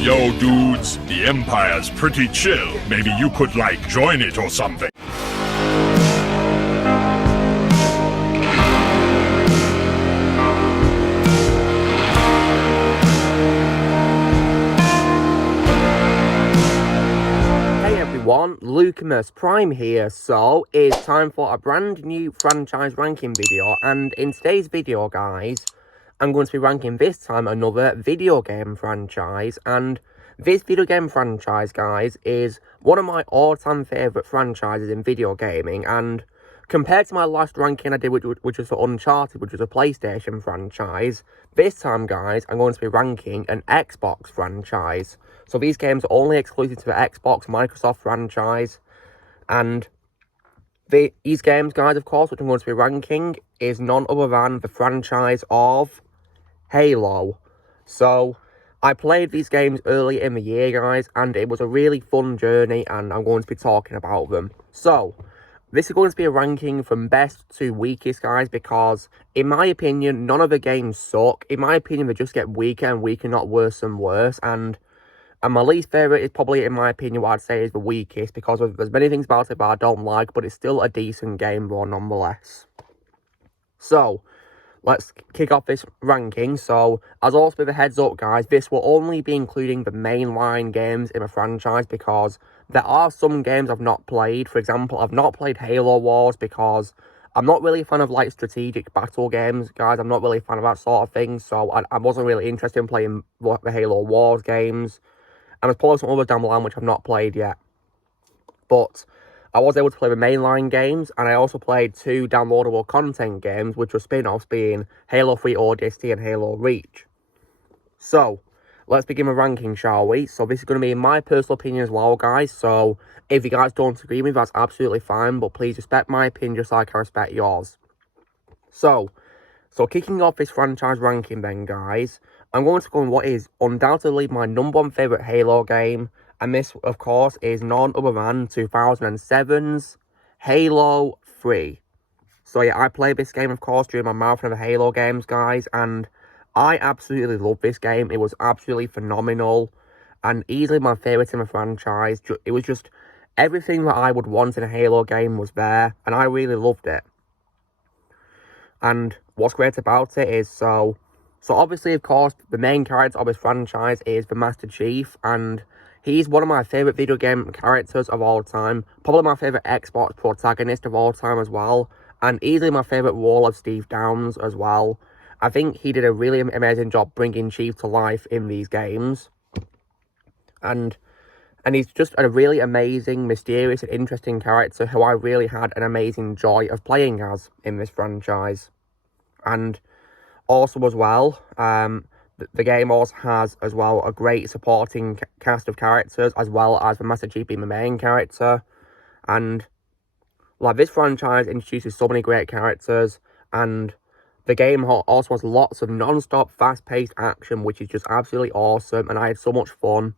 Yo, dudes, the Empire's pretty chill. Maybe you could, like, join it or something. Hey everyone, Lucamus Prime here. So, it's time for a brand new franchise ranking video, and in today's video, guys, I'm going to be ranking this time another video game franchise, and this video game franchise, guys, is one of my all-time favourite franchises in video gaming, and compared to my last ranking I did, which was for Uncharted, which was a PlayStation franchise, this time, guys, I'm going to be ranking an Xbox franchise. So these games are only exclusive to the Xbox Microsoft franchise, and these games, guys, of course, which I'm going to be ranking, is none other than the franchise of Halo. So, I played these games early in the year, guys, and it was a really fun journey, and I'm going to be talking about them. So, this is going to be a ranking from best to weakest, guys, because, in my opinion, none of the games suck. In my opinion, they just get weaker and weaker, not worse and worse, and my least favourite is probably, in my opinion, what I'd say is the weakest, because there's many things about it that I don't like, but it's still a decent game, though, nonetheless. So, let's kick off this ranking. So, as always with a heads up, guys, this will only be including the mainline games in a franchise, because there are some games I've not played. For example, I've not played Halo Wars, because I'm not really a fan of, like, strategic battle games, guys. I'm not really a fan of that sort of thing, so I wasn't really interested in playing the Halo Wars games. And there's probably some others down the line which I've not played yet. But I was able to play the mainline games, and I also played 2 downloadable content games, which were spin-offs, being Halo 3 ODST and Halo Reach. So, let's begin with ranking, shall we? So this is going to be in my personal opinion as well, guys. So, if you guys don't agree with me, that's absolutely fine, but please respect my opinion just like I respect yours. So kicking off this franchise ranking then, guys, I'm going to go on what is undoubtedly my #1 favourite Halo game, and this, of course, is none other than 2007's Halo 3. So yeah, I played this game, of course, during my marathon of the Halo games, guys, and I absolutely love this game. It was absolutely phenomenal, and easily my favourite in the franchise. It was just everything that I would want in a Halo game was there, and I really loved it. And what's great about it is, so obviously, of course, the main character of this franchise is the Master Chief, and he's one of my favourite video game characters of all time, probably my favourite Xbox protagonist of all time as well, and easily my favourite role of Steve Downes as well. I think he did a really amazing job bringing Chief to life in these games, and he's just a really amazing, mysterious, and interesting character who I really had an amazing joy of playing as in this franchise. And also as well, the game also has as well a great supporting cast of characters, as well as the Master Chief being the main character. And like, this franchise introduces so many great characters, and the game also has lots of non-stop, fast-paced action, which is just absolutely awesome, and I had so much fun.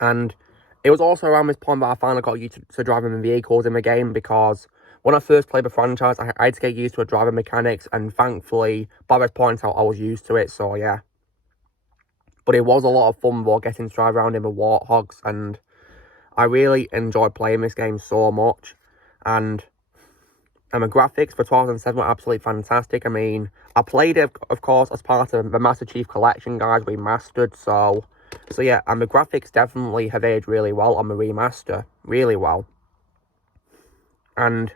And it was also around this point that I finally got used to driving the vehicles in the game, because when I first played the franchise, I had to get used to the driving mechanics, and thankfully, by this point, I was used to it, so yeah. But it was a lot of fun, though, getting to drive around in the Warthogs, and I really enjoyed playing this game so much. And the graphics for 2007 were absolutely fantastic. I mean, I played it, of course, as part of the Master Chief Collection, guys, remastered, so yeah, and the graphics definitely have aged really well on the remaster, really well. And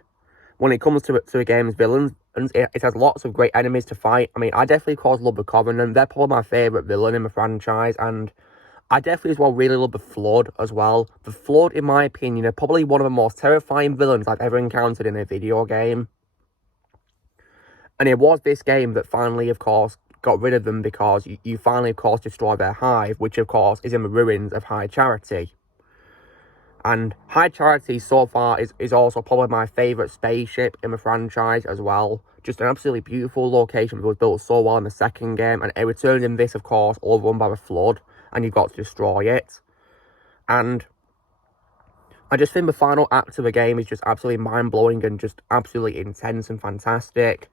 when it comes to the game's villains, it has lots of great enemies to fight. I mean, I definitely, of course, love the Covenant. They're probably my favourite villain in the franchise, and I definitely as well really love the Flood as well. The Flood, in my opinion, are probably one of the most terrifying villains I've ever encountered in a video game. And it was this game that finally, of course, got rid of them, because you finally, of course, destroy their hive, which, of course, is in the ruins of High Charity. And High Charity, so far, is also probably my favourite spaceship in the franchise as well. Just an absolutely beautiful location that was built so well in the second game, and it returns in this, of course, overrun by the Flood, and you've got to destroy it. And I just think the final act of the game is just absolutely mind-blowing and just absolutely intense and fantastic,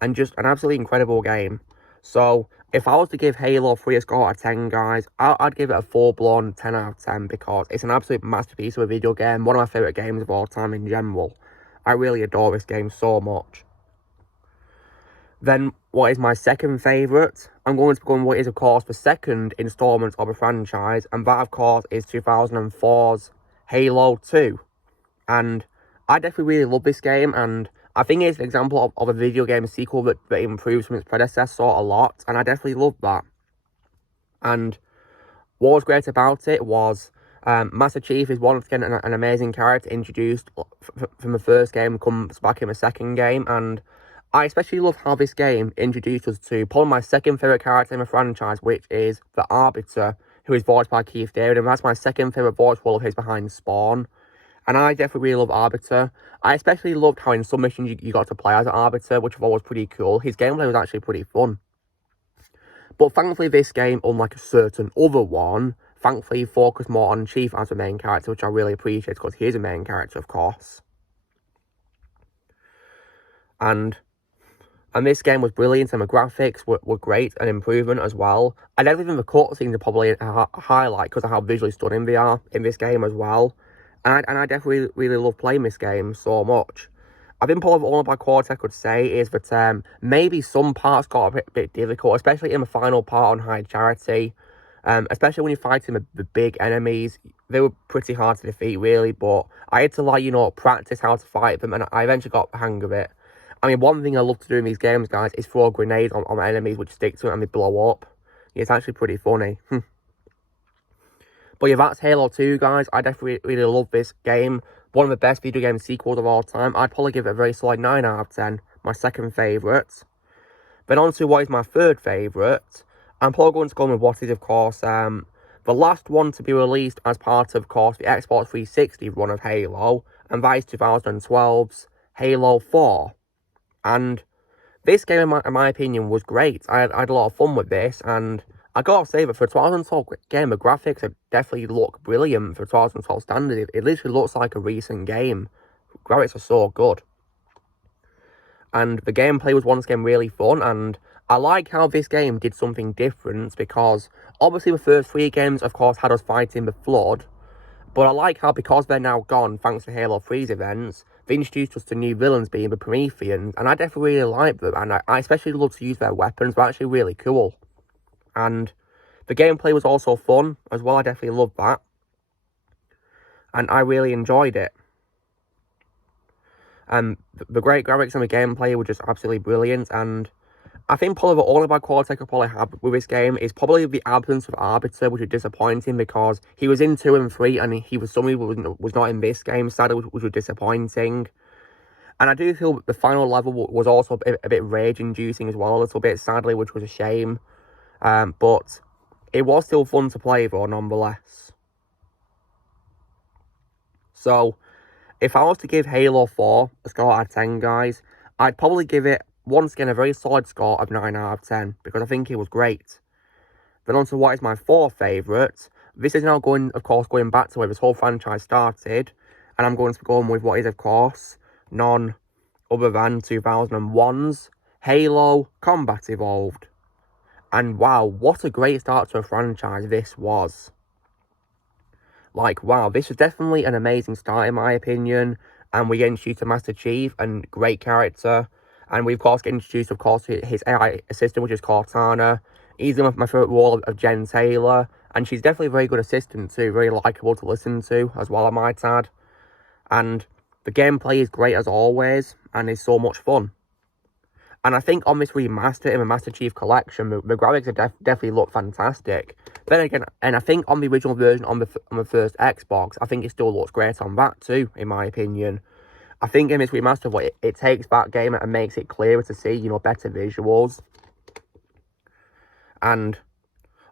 and just an absolutely incredible game. So, if I was to give Halo 3 a score out of 10, guys, I'd give it a full-blown 10 out of 10 because it's an absolute masterpiece of a video game. One of my favourite games of all time in general. I really adore this game so much. Then, what is my second favourite? I'm going to go on what is, of course, the second instalment of a franchise, and that, of course, is 2004's Halo 2. And I definitely really love this game, and I think it's an example of a video game sequel that improves from its predecessor a lot, and I definitely love that. And what was great about it was Master Chief is once again an amazing character introduced from the first game, comes back in the second game, and I especially love how this game introduced us to probably my second favourite character in the franchise, which is the Arbiter, who is voiced by Keith David, and that's my second favourite voice role of his behind Spawn. And I definitely really love Arbiter. I especially loved how in some missions you got to play as an Arbiter, which I thought was pretty cool. His gameplay was actually pretty fun. But thankfully this game, unlike a certain other one, thankfully focused more on Chief as the main character, which I really appreciate because he is a main character, of course. And this game was brilliant, and the graphics were great, an improvement as well. And even the cutscenes are probably a highlight because of how visually stunning they are in this game as well. And I definitely really love playing this game so much. I think probably all my quality I could say is that maybe some parts got a bit difficult, especially in the final part on High Charity. Especially when you're fighting the big enemies. They were pretty hard to defeat, really, but I had to, practice how to fight them, and I eventually got the hang of it. I mean, one thing I love to do in these games, guys, is throw grenades on enemies which stick to it and they blow up. Yeah, it's actually pretty funny. But yeah, that's Halo 2, guys. I definitely really love this game. One of the best video game sequels of all time. I'd probably give it a very solid 9 out of 10. My second favourite. Then on to what is my third favourite. I'm probably going to go with what is, of course, the last one to be released as part of course, the Xbox 360 run of Halo. And that is 2012's Halo 4. And this game, in my opinion, was great. I had a lot of fun with this, and I gotta say that for a 2012 game, the graphics definitely look brilliant for 2012 standards. It literally looks like a recent game. Graphics are so good. And the gameplay was once again really fun, and I like how this game did something different, because obviously the first 3 games, of course, had us fighting the Flood. But I like how, because they're now gone, thanks to Halo 3's events, they introduced us to new villains being the Prometheans, and I definitely really like them, and I especially love to use their weapons. They're actually really cool. And the gameplay was also fun as well. I definitely loved that. And I really enjoyed it. And the great graphics and the gameplay were just absolutely brilliant, and I think probably the only bad quality I could probably have with this game is probably the absence of Arbiter, which is disappointing because he was in 2 and 3 and he was somebody who was not in this game, sadly, which was disappointing. And I do feel the final level was also a bit rage-inducing as well, a little bit, sadly, which was a shame. But it was still fun to play though, nonetheless. So, if I was to give Halo 4 a score out of 10, guys, I'd probably give it, once again, a very solid score of 9 out of 10, because I think it was great. Then on to what is my fourth favourite. This is now going back to where this whole franchise started, and I'm going to be going with what is, of course, none other than 2001's Halo Combat Evolved. And wow, what a great start to a franchise this was. Wow, this was definitely an amazing start in my opinion, and we get introduced to Master Chief, and great character. And we, of course, get introduced, of course, to his AI assistant, which is Cortana. Easily my favourite role of Jen Taylor. And she's definitely a very good assistant, too. Very likeable to listen to, as well, I might add. And the gameplay is great, as always, and is so much fun. And I think on this remaster in the Master Chief Collection, the graphics definitely look fantastic. Then again, and I think on the original version on the first Xbox, I think it still looks great on that, too, in my opinion. I think in this remaster, it takes that game and makes it clearer to see, better visuals. And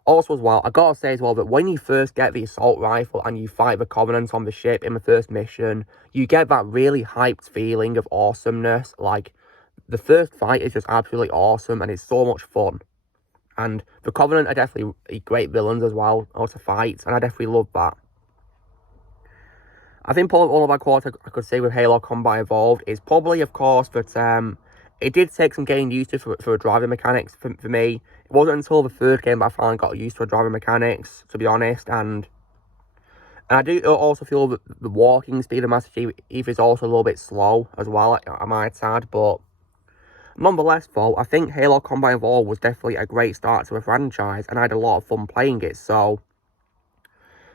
also as well, I gotta say as well that when you first get the assault rifle and you fight the Covenant on the ship in the first mission, you get that really hyped feeling of awesomeness. The first fight is just absolutely awesome and it's so much fun. And the Covenant are definitely great villains as well, to fight, and I definitely love that. I think probably all of my quality I could say with Halo Combat Evolved is probably, of course, that it did take some getting used to for driving mechanics for me. It wasn't until the third game that I finally got used to driving mechanics, to be honest, and I do also feel that the walking speed of Master Chief is also a little bit slow as well, I might add, but nonetheless, though, I think Halo Combat Evolved was definitely a great start to a franchise, and I had a lot of fun playing it, so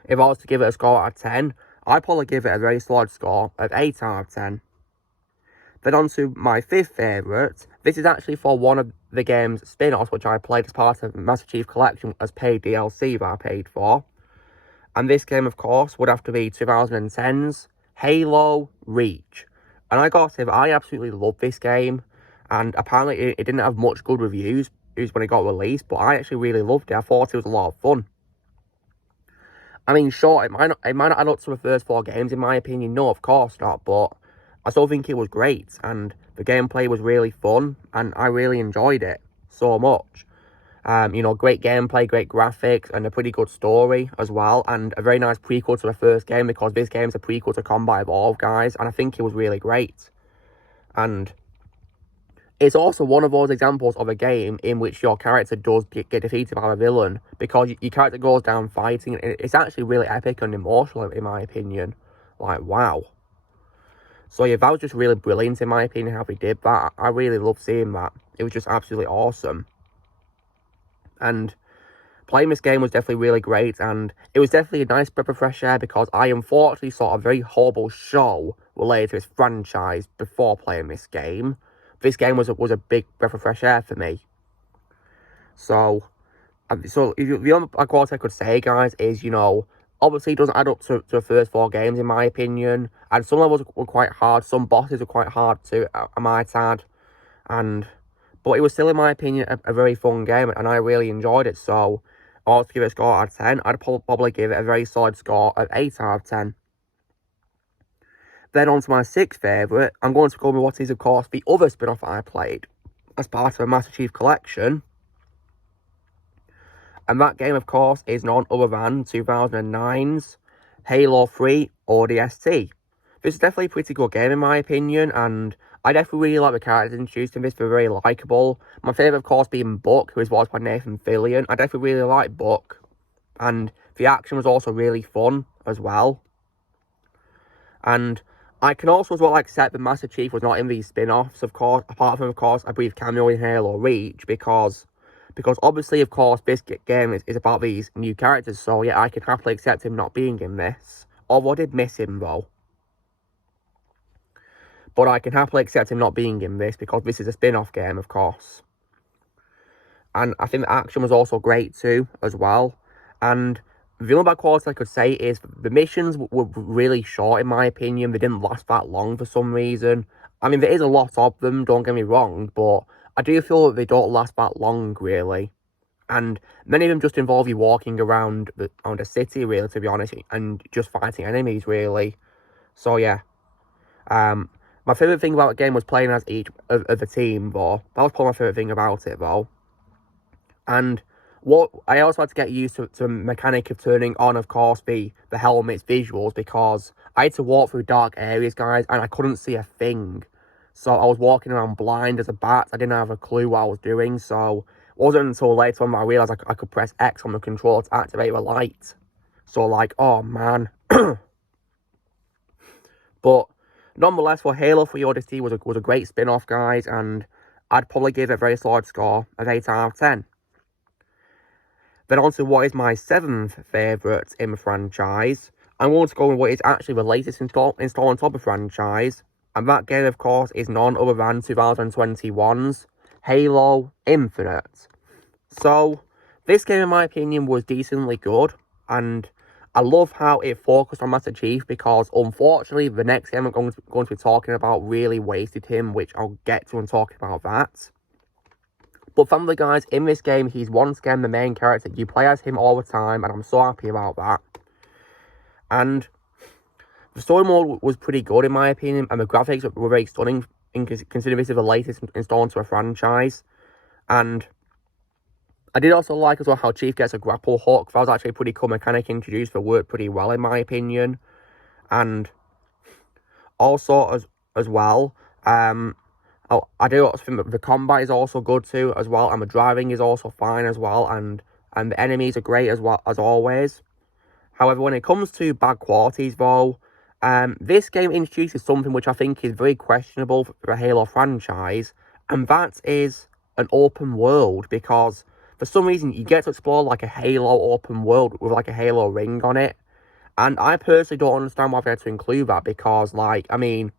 if I was to give it a score out of 10, I'd probably give it a very solid score of 8 out of 10. Then on to my fifth favourite. This is actually for one of the game's spin-offs, which I played as part of Master Chief Collection as paid DLC that I paid for. And this game, of course, would have to be 2010's Halo Reach. And I gotta say that I absolutely love this game. And apparently it didn't have much good reviews when it got released, but I actually really loved it. I thought it was a lot of fun. I mean, sure, it might not add up to the first 4 games, in my opinion. No, of course not, but I still think it was great, and the gameplay was really fun, and I really enjoyed it so much. You know, great gameplay, great graphics, and a pretty good story as well, and a very nice prequel to the first game, because this game's a prequel to Combat Evolved, guys, and I think it was really great. And it's also one of those examples of a game in which your character does get defeated by a villain, because your character goes down fighting. It's actually really epic and emotional, in my opinion. Like, wow. So yeah, that was just really brilliant, in my opinion, how they did that. I really loved seeing that. It was just absolutely awesome. And playing this game was definitely really great, and it was definitely a nice breath of fresh air, because I unfortunately saw a very horrible show related to this franchise before playing this game. This game was a big breath of fresh air for me. So the only quality I could say, guys, is, you know, obviously it doesn't add up to the first 4 games, in my opinion. And some levels were quite hard, some bosses were quite hard too, I might add. But it was still, in my opinion, a very fun game, and I really enjoyed it. So, if I was to give it a score out of 10, I'd probably give it a very solid score of 8 out of 10. Then on to my 6th favourite, I'm going to go with what is, of course, the other spin-off that I played as part of a Master Chief Collection. And that game, of course, is none other than 2009's Halo 3 ODST. This is definitely a pretty good game, in my opinion, and I definitely really like the characters introduced in this. They're very likeable. My favourite, of course, being Buck, who is voiced by Nathan Fillion. I definitely really like Buck, and the action was also really fun as well. And I can also as well accept that Master Chief was not in these spin-offs, of course, apart from, of course, a brief cameo in Halo Reach, because obviously, of course, this game is about these new characters, so yeah, I can happily accept him not being in this. Although I did miss him, though. But I can happily accept him not being in this, because this is a spin-off game, of course. And I think the action was also great too, as well. And the only bad quality I could say is the missions were really short, in my opinion. They didn't last that long for some reason. I mean, there is a lot of them, don't get me wrong, but I do feel that they don't last that long, really. And many of them just involve you walking around the city, really, to be honest, and just fighting enemies, really. So, yeah. My favourite thing about the game was playing as each of the team, though. That was probably my favourite thing about it, though. And what I also had to get used to the mechanic of turning on, of course, the helmet's visuals, because I had to walk through dark areas, guys, and I couldn't see a thing. So I was walking around blind as a bat. I didn't have a clue what I was doing, so it wasn't until later on that I realised I could press X on the controller to activate the light. So, like, oh, man. But nonetheless, for Halo 3 Odyssey was a great spin-off, guys, and I'd probably give it a very solid score of 8 out of 10. Then on to what is my 7th favourite in the franchise. I'm going to go with what is actually the latest install on top of the franchise, and that game, of course, is none other than 2021's Halo Infinite. So, this game, in my opinion, was decently good, and I love how it focused on Master Chief, because unfortunately the next game I'm going to be talking about really wasted him, which I'll get to when talking about that. But family, guys, in this game, he's once again the main character. You play as him all the time, and I'm so happy about that. And the story mode was pretty good, in my opinion, and the graphics were very stunning, considering this is the latest installment to a franchise. And I did also like as well how Chief gets a grapple hook. That was actually a pretty cool mechanic introduced that worked pretty well, in my opinion. And also, as well, I do also think the combat is also good too as well, and the driving is also fine as well, and the enemies are great as well as always. However, when it comes to bad qualities though, this game introduces something which I think is very questionable for the Halo franchise, and that is an open world, because for some reason you get to explore like a Halo open world with like a Halo ring on it, and I personally don't understand why they had to include that, because like, I mean,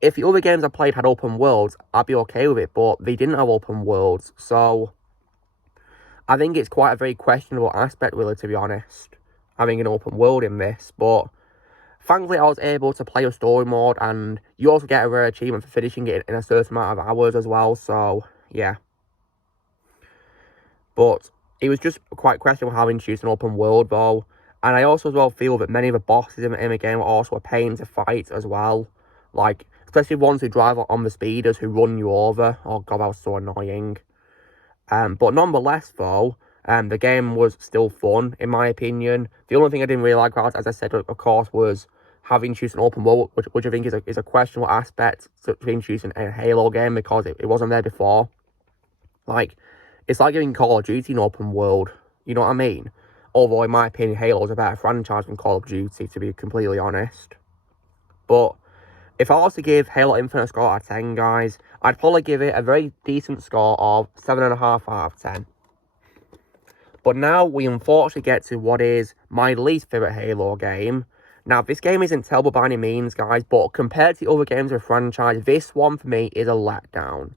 if the other games I played had open worlds, I'd be okay with it, but they didn't have open worlds, so I think it's quite a very questionable aspect, really, to be honest, having an open world in this. But thankfully, I was able to play a story mode, and you also get a rare achievement for finishing it in a certain amount of hours as well, so yeah. But it was just quite questionable how introduced an open world, though, and I also as well feel that many of the bosses in the game are also a pain to fight as well, like, especially ones who drive on the speeders who run you over. Oh god, that was so annoying. But nonetheless, though, the game was still fun, in my opinion. The only thing I didn't really like about it, as I said, of course, was having introduced an open world, which I think is a questionable aspect to introduce in a Halo game, because it wasn't there before. Like, it's like giving Call of Duty an open world, you know what I mean? Although, in my opinion, Halo is a better franchise than Call of Duty, to be completely honest. But if I was to give Halo Infinite a score out of 10, guys, I'd probably give it a very decent score of 7.5 out of 10. But now we unfortunately get to what is my least favourite Halo game. Now, this game isn't terrible by any means, guys, but compared to the other games of the franchise, this one for me is a letdown.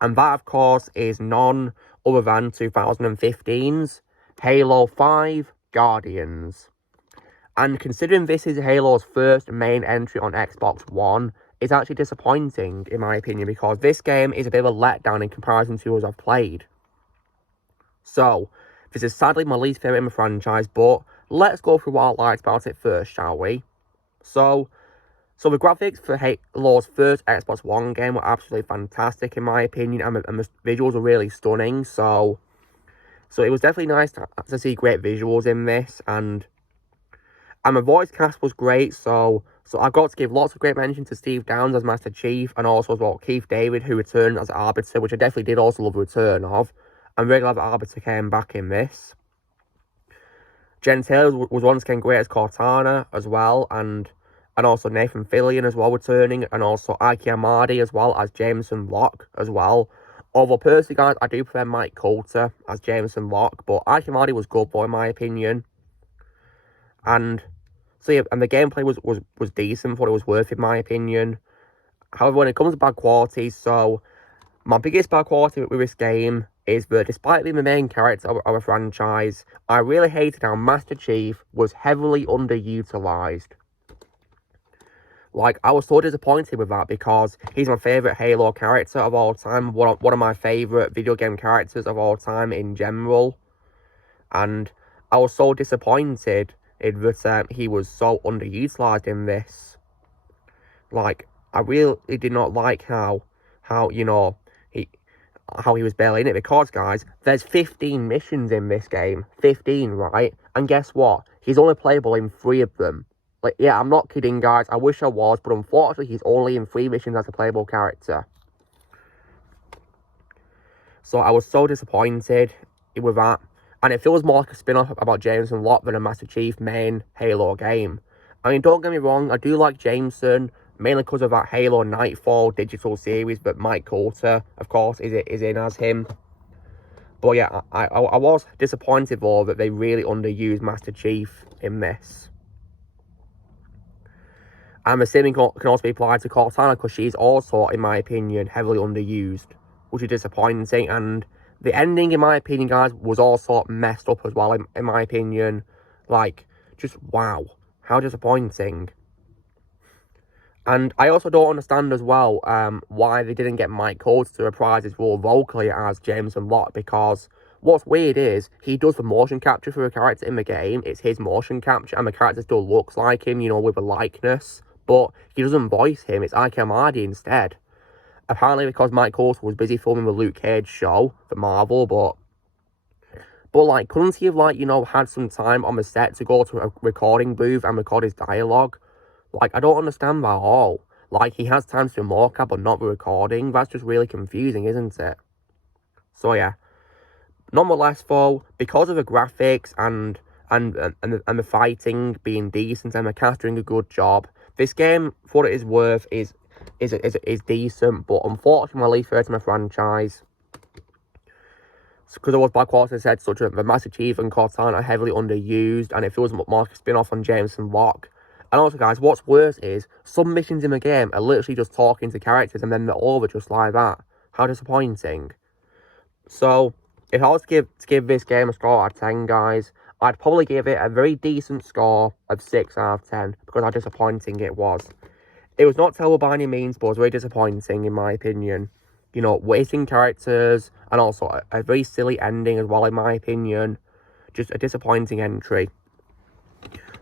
And that, of course, is none other than 2015's Halo 5 Guardians. And considering this is Halo's first main entry on Xbox One, it's actually disappointing, in my opinion, because this game is a bit of a letdown in comparison to others I've played. So, this is sadly my least favourite in the franchise, but let's go through what I liked about it first, shall we? So the graphics for Halo's first Xbox One game were absolutely fantastic, in my opinion, and the visuals are really stunning, so it was definitely nice to see great visuals in this, and the voice cast was great, so I've got to give lots of great mention to Steve Downes as Master Chief, and also as well Keith David, who returned as Arbiter, which I definitely did also love the return of. I'm really glad that Arbiter came back in this. Jen Taylor was once again great as Cortana as well, and also Nathan Fillion as well returning, and also Ike Amadi as well as Jameson Locke as well. Although personally, guys, I do prefer Mike Coulter as Jameson Locke, but Ike Amadi was good boy in my opinion. And so yeah, and the gameplay was decent for what it was worth, in my opinion. However, when it comes to bad quality, so my biggest bad quality with this game is that despite being the main character of a franchise, I really hated how Master Chief was heavily underutilized. Like, I was so disappointed with that, because he's my favourite Halo character of all time, one of my favourite video game characters of all time in general. And I was so disappointed that he was so underutilized in this. Like, I really did not like how you know, how he was barely in it, because, guys, there's 15 missions in this game. 15, right? And guess what? He's only playable in 3 of them. Like, yeah, I'm not kidding, guys. I wish I was, but unfortunately, he's only in 3 missions as a playable character. So I was so disappointed with that. And it feels more like a spin-off about Jameson Locke than a Master Chief main Halo game. I mean, don't get me wrong, I do like Jameson, mainly because of that Halo Nightfall digital series, but Mike Coulter, of course, is in as him. But yeah, I was disappointed, though, that they really underused Master Chief in this. And the same can also be applied to Cortana, because she's also, in my opinion, heavily underused, which is disappointing. And the ending, in my opinion, guys, was also messed up as well, in my opinion. Like, just wow, how disappointing. And I also don't understand as well why they didn't get Mike Coulter to reprise his role vocally as Jameson Locke, because what's weird is he does the motion capture for a character in the game. It's his motion capture, and the character still looks like him, you know, with a likeness. But he doesn't voice him. It's Ike Amadi instead. Apparently because Mike Coulter was busy filming the Luke Cage show for Marvel, but like, couldn't he have, like, you know, had some time on the set to go to a recording booth and record his dialogue? Like, I don't understand that at all. Like, he has times to mark up but not the recording. That's just really confusing, isn't it? So, yeah. Nonetheless, though, because of the graphics and the fighting being decent and the cast doing a good job, this game, for what it is worth, is decent. But unfortunately, my least favorite in the franchise, because it was, like what I said, such a massive Chief and Cortana are heavily underused, and it feels more like a spin-off on Jameson Locke. And also, guys, what's worse is some missions in the game are literally just talking to characters, and then they're over just like that. How disappointing. So, if I was to give this game a score out of 10, guys, I'd probably give it a very decent score of 6 out of 10, because how disappointing it was. It was not terrible by any means, but it was very disappointing, in my opinion. You know, wasting characters, and also a very silly ending as well, in my opinion. Just a disappointing entry.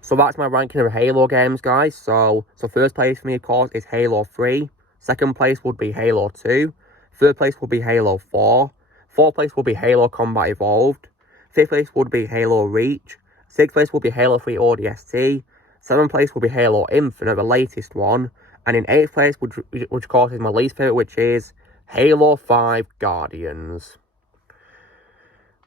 So that's my ranking of Halo games, guys. So first place for me, of course, is Halo 3. Second place would be Halo 2. Third place would be Halo 4. Fourth place would be Halo Combat Evolved. Fifth place would be Halo Reach. Sixth place would be Halo 3 ODST. Seventh place would be Halo Infinite, the latest one. And in eighth place, which of course is my least favourite, which is Halo 5 Guardians.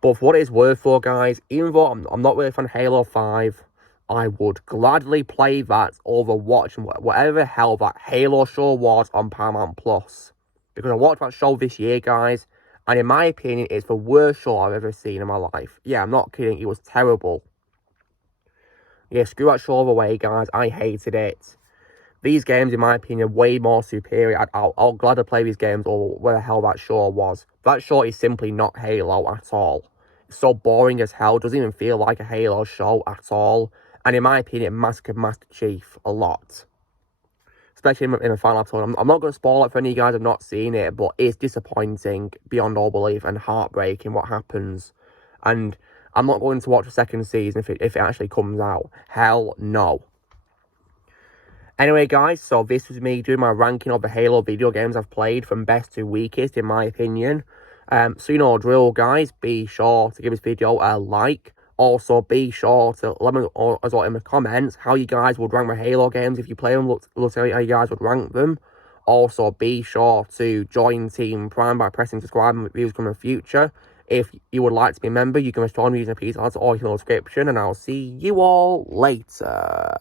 But for what it is worth, though, guys, even though I'm not really a fan of Halo 5, I would gladly play that over watching whatever the hell that Halo show was on Paramount Plus. Because I watched that show this year, guys, and in my opinion, it's the worst show I've ever seen in my life. Yeah, I'm not kidding, it was terrible. Yeah, screw that show away, guys, I hated it. These games, in my opinion, are way more superior. I'll gladly play these games over where the hell that show was. That show is simply not Halo at all. It's so boring as hell, doesn't even feel like a Halo show at all. And in my opinion, it massacred Master Chief a lot. Especially in the final episode. I'm not going to spoil it for any of you guys who have not seen it, but it's disappointing beyond all belief and heartbreaking what happens. And I'm not going to watch the second season if it actually comes out. Hell no. Anyway, guys, so this was me doing my ranking of the Halo video games I've played from best to weakest, in my opinion. So you know, drill, guys, be sure to give this video a like. Also, be sure to let me know as well in the comments how you guys would rank my Halo games if you play them. Look how you guys would rank them. Also, be sure to join Team Prime by pressing subscribe and reviews come in the future. If you would like to be a member, you can join me using a piece of or your subscription, and I'll see you all later.